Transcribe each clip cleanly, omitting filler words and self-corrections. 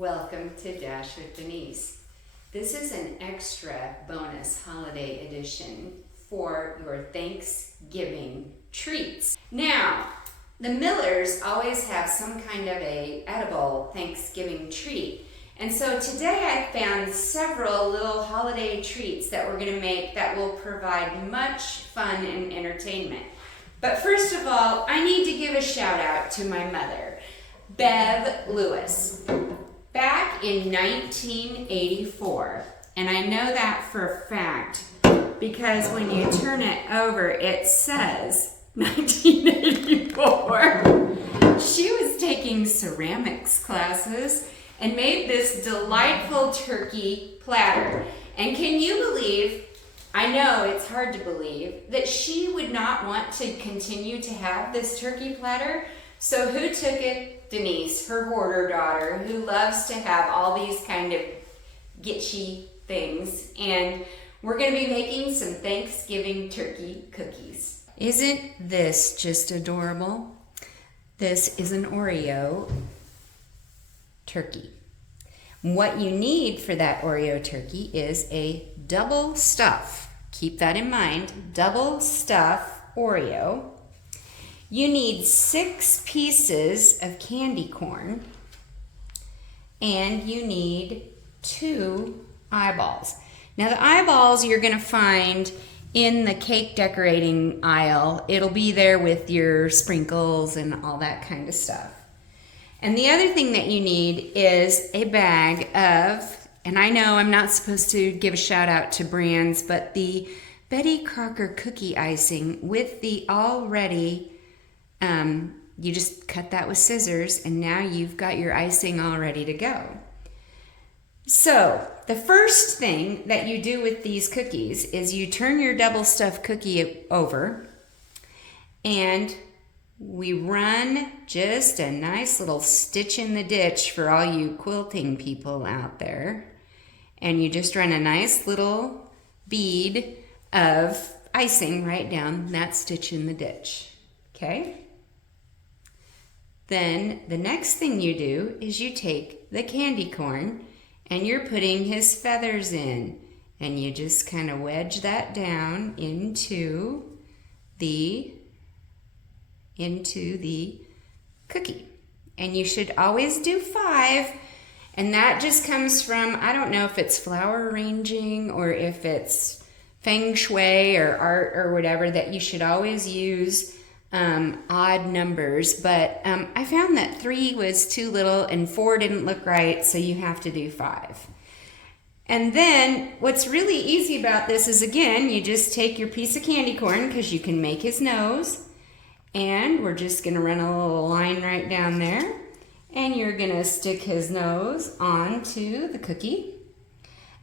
Welcome to Dash with Denise. This is an extra bonus holiday edition for your Thanksgiving treats. Now, the Millers always have some kind of a edible Thanksgiving treat. And so today I found several little holiday treats that we're going to make that will provide much fun and entertainment. But first of all, I need to give a shout out to my mother, Bev Lewis. Back in 1984, and I know that for a fact because when you turn it over, it says 1984. She was taking ceramics classes and made this delightful turkey platter. And can you believe, I know it's hard to believe, that she would not want to continue to have this turkey platter? So who took it? Denise, her hoarder daughter, who loves to have all these kind of gitchy things. And we're going to be making some Thanksgiving turkey cookies. Isn't this just adorable? This is an Oreo turkey. What you need for that Oreo turkey is a double stuff. Keep that in mind, double stuff Oreo. You need 6 pieces of candy corn, and you need 2 eyeballs. Now the eyeballs you're going to find in the cake decorating aisle. It'll be there with your sprinkles and all that kind of stuff. And the other thing that you need is a bag of, and I know I'm not supposed to give a shout out to brands, but the Betty Crocker cookie icing with the already you just cut that with scissors, and now you've got your icing all ready to go. So the first thing that you do with these cookies is you turn your double stuffed cookie over, and we run just a nice little stitch in the ditch for all you quilting people out there. And you just run a nice little bead of icing right down that stitch in the ditch. Okay? Then the next thing you do is you take the candy corn and you're putting his feathers in, and you just kind of wedge that down into the cookie. And you should always do 5, and that just comes from, I don't know if it's flower arranging or if it's feng shui or art or whatever, that you should always use odd numbers, but I found that 3 was too little and 4 didn't look right, so you have to do 5. And then what's really easy about this is, again, you just take your piece of candy corn, because you can make his nose, and we're just going to run a little line right down there, and you're going to stick his nose onto the cookie.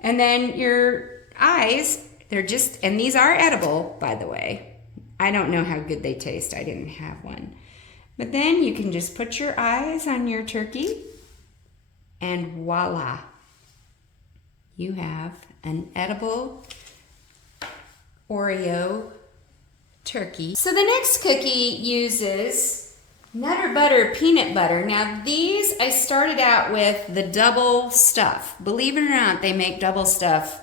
And then your eyes, they're just, and these are edible, by the way. I don't know how good they taste. I didn't have one. But then you can just put your eyes on your turkey, and voila. You have an edible Oreo turkey. So the next cookie uses Nutter Butter peanut butter. Now these, I started out with the double stuff. Believe it or not, they make double stuff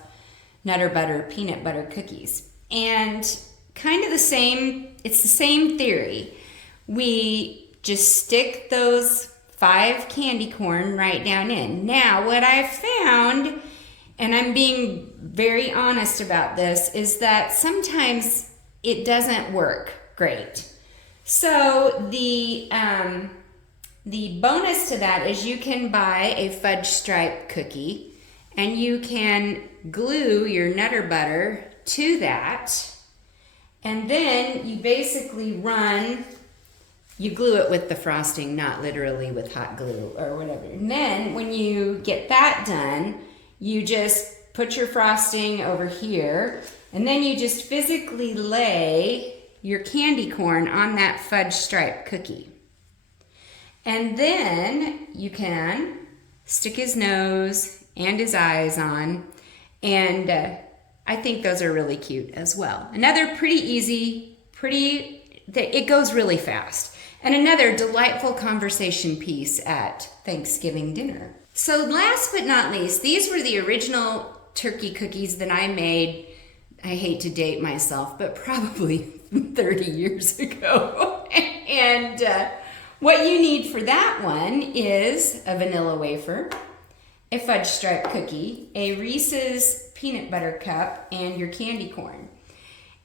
Nutter Butter peanut butter cookies. And kind of the same, it's the same theory. We just stick those 5 candy corn right down in. Now, what I've found, and I'm being very honest about this, is that sometimes it doesn't work great. So the bonus to that is you can buy a fudge stripe cookie, and you can glue your Nutter Butter to that. And then you basically you glue it with the frosting, not literally with hot glue or whatever. And then when you get that done, you just put your frosting over here, and then you just physically lay your candy corn on that fudge stripe cookie. And then you can stick his nose and his eyes on, and I think those are really cute as well. Another pretty easy, it goes really fast. And another delightful conversation piece at Thanksgiving dinner. So last but not least, these were the original turkey cookies that I made. I hate to date myself, but probably 30 years ago. And what you need for that one is a vanilla wafer, a fudge stripe cookie, a Reese's peanut butter cup, and your candy corn.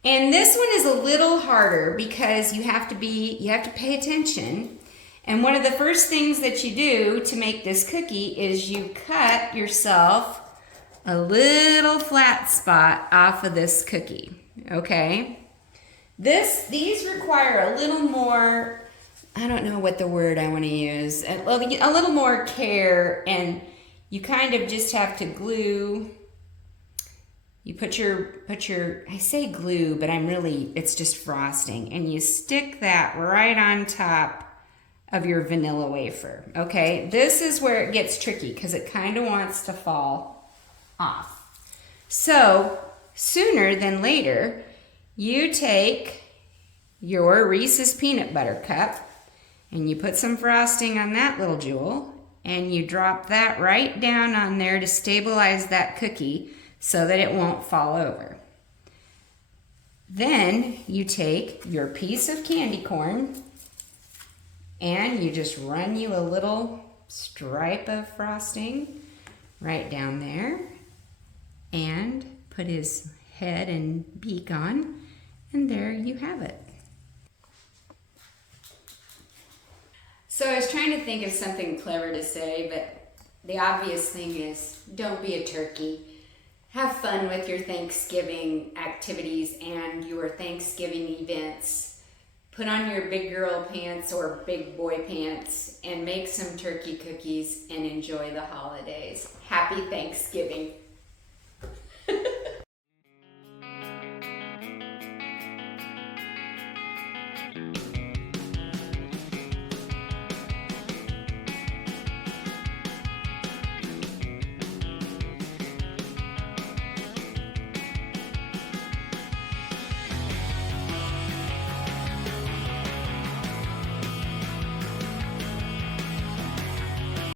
And this one is a little harder because you have to pay attention. And one of the first things that you do to make this cookie is you cut yourself a little flat spot off of this cookie, okay? These require a little more, I don't know what the word I want to use, a little more care, and you kind of just have to glue. You put your, I say glue, but it's just frosting, and you stick that right on top of your vanilla wafer, okay? This is where it gets tricky because it kind of wants to fall off. So, sooner than later, you take your Reese's peanut butter cup and you put some frosting on that little jewel and you drop that right down on there to stabilize that cookie so that it won't fall over. Then you take your piece of candy corn and you just run you a little stripe of frosting right down there and put his head and beak on, and there you have it. So I was trying to think of something clever to say, but the obvious thing is don't be a turkey. Have fun with your Thanksgiving activities and your Thanksgiving events. Put on your big girl pants or big boy pants and make some turkey cookies and enjoy the holidays. Happy Thanksgiving.